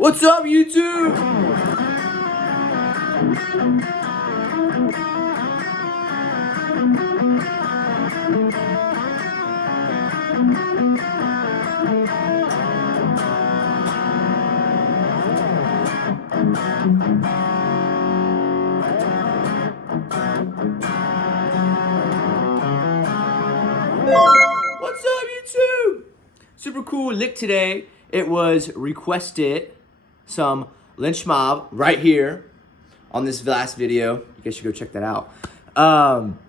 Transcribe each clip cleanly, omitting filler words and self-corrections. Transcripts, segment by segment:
What's up, YouTube? What's up, YouTube? Super cool lick today. It was requested some Lynch mob right here on this last video. You guys should go check that out.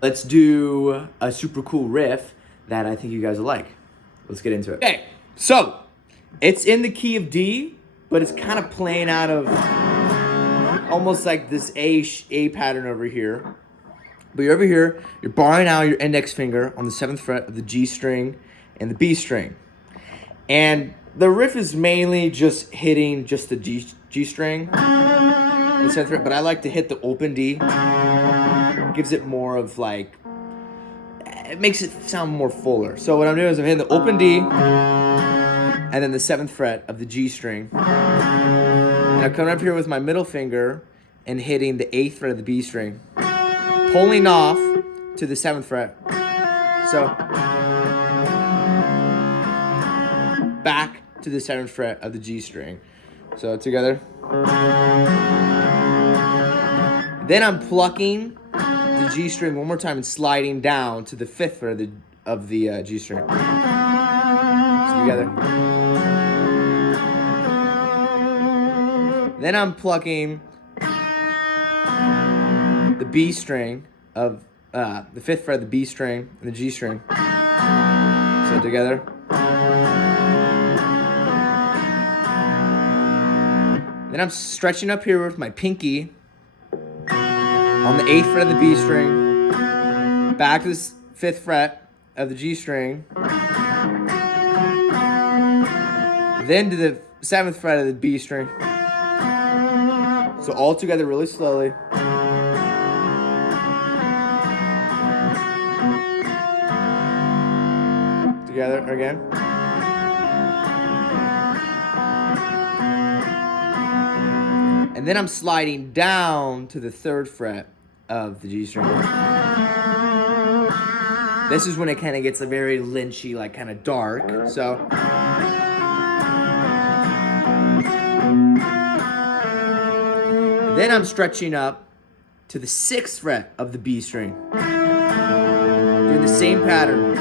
Let's do a super cool riff that I think you guys will like. Let's get into it. Okay, so it's in the key of D, but it's kind of playing out of almost like this A pattern over here. But you're over here, you're barring out your index finger on the 7th fret of the G string and the B string. And the riff is mainly just hitting just the G string, the 7th fret, but I like to hit the open D. Gives it more of like, it makes it sound more fuller. So what I'm doing is I'm hitting the open D and then the 7th fret of the G string. And I'm coming up here with my middle finger and hitting the 8th fret of the B string, pulling off to the 7th fret. So back to the 7th fret of the G string. So together. Then I'm plucking the G string one more time and sliding down to the 5th fret of the G string. So together. Then I'm plucking the B string of the 5th fret of the B string and the G string. So together. Then I'm stretching up here with my pinky on the 8th fret of the B string, back to the 5th fret of the G string, then to the 7th fret of the B string. So all together really slowly. Together again. And then I'm sliding down to the 3rd fret of the G string. This is when it kind of gets a very Lynchy, like kind of dark. So. Then I'm stretching up to the 6th fret of the B string. Doing the same pattern.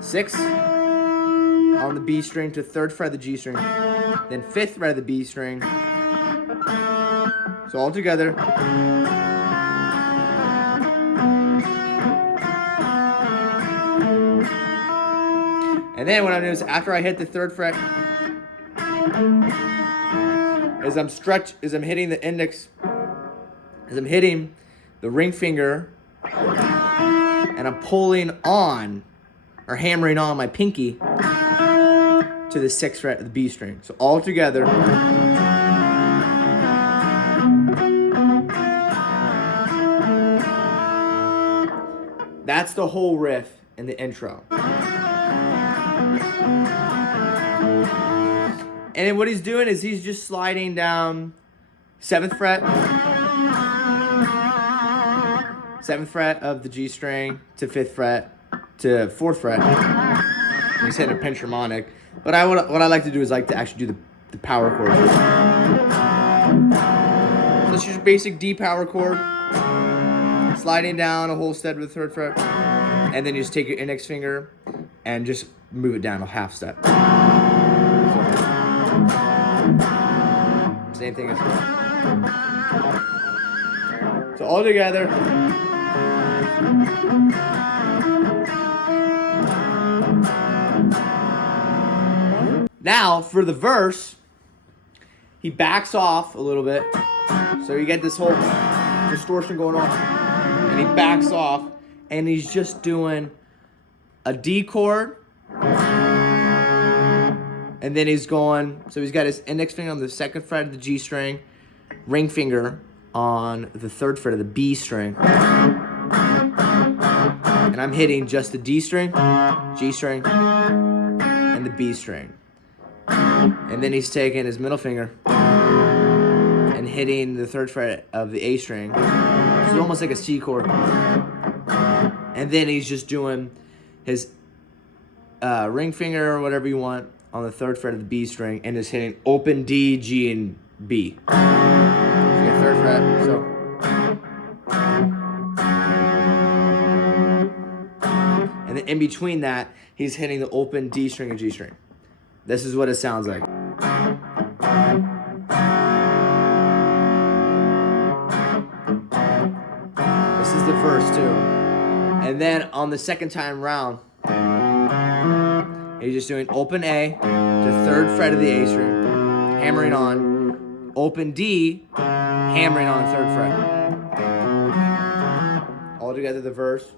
6 on the B string to 3rd fret of the G string. Then 5th fret of the B string. So all together. And then what I'm doing is after I hit the 3rd fret, I'm hitting the index, as I'm hitting the ring finger, and I'm pulling on, or hammering on my pinky to the 6th fret of the B string. So all together. That's the whole riff in the intro. And then what he's doing is he's just sliding down 7th fret, 7th fret of the G string to 5th fret to 4th fret. And he's hitting a pentatonic. But what I like to do is like to actually do the power chord. So it's just basic D power chord. Sliding down a whole step to the 3rd fret. And then you just take your index finger and just move it down a half step. Same thing as so all together. Now for the verse, he backs off a little bit. So you get this whole distortion going on. And he backs off and he's just doing a D chord. And then he's going, so he's got his index finger on the 2nd fret of the G string, ring finger on the 3rd fret of the B string. And I'm hitting just the D string, G string, and the B string. And then he's taking his middle finger and hitting the 3rd fret of the A string. It's almost like a C chord. And then he's just doing his ring finger or whatever you want on the 3rd fret of the B string and just hitting open D, G, and B. So you get 3rd fret, so. And then in between that, he's hitting the open D string and G string. This is what it sounds like. This is the verse too. And then on the second time round, he's just doing open A to 3rd fret of the A string, hammering on, open D, hammering on 3rd fret. All together the verse.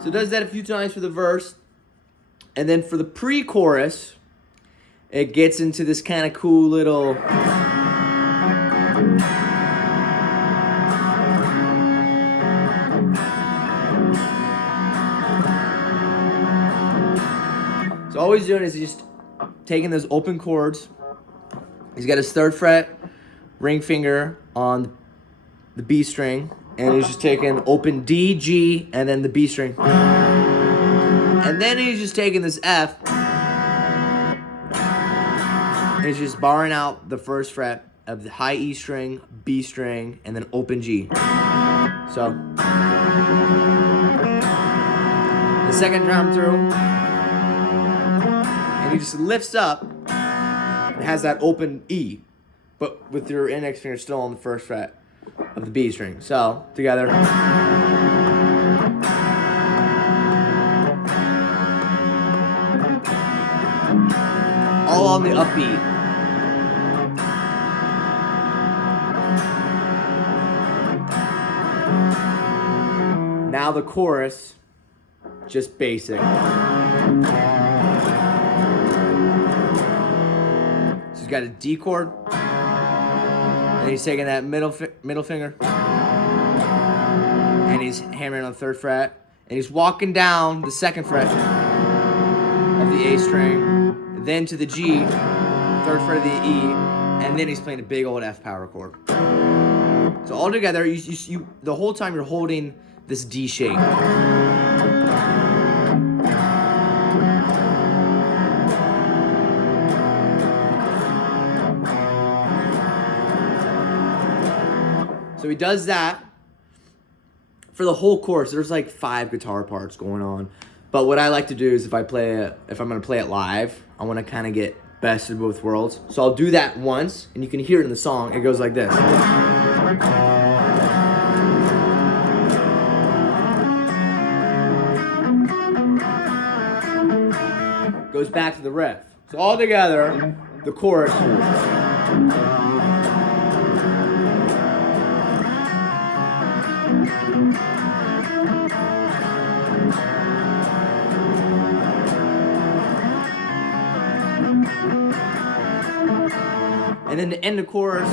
So it does that a few times for the verse. And then for the pre-chorus, it gets into this kind of cool little... So all he's doing is he's just taking those open chords. He's got his 3rd fret ring finger on the B string. And he's just taking open D, G, and then the B string. And then he's just taking this F. And he's just barring out the 1st fret of the high E string, B string, and then open G. So. The second time through. And he just lifts up. It has that open E. But with your index finger still on the 1st fret of the B string. So, together. All on the upbeat. Now the chorus, just basic. So he's got a D chord. And he's taking that middle finger and he's hammering on the 3rd fret and he's walking down the 2nd fret of the A string, then to the G, 3rd fret of the E, and then he's playing a big old F power chord. So all together, you the whole time you're holding this D shape. So he does that for the whole chorus. There's like 5 guitar parts going on. But what I like to do is if I'm going to play it live, I want to kind of get best of both worlds. So I'll do that once, and you can hear it in the song. It goes like this. Goes back to the riff. So all together, the chorus. And then to end the chorus,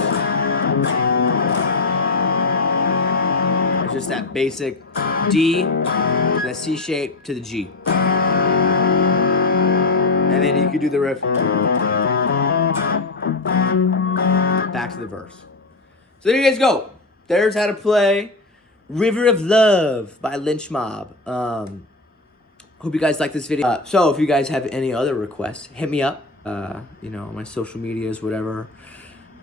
it's just that basic D, that C shape to the G. And then you could do the riff back to the verse. So there you guys go. There's how to play River of Love by Lynch Mob. Hope you guys like this video. So if you guys have any other requests, hit me up. My social medias, whatever.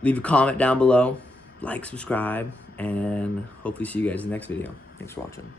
Leave a comment down below. Like, subscribe, and hopefully see you guys in the next video. Thanks for watching.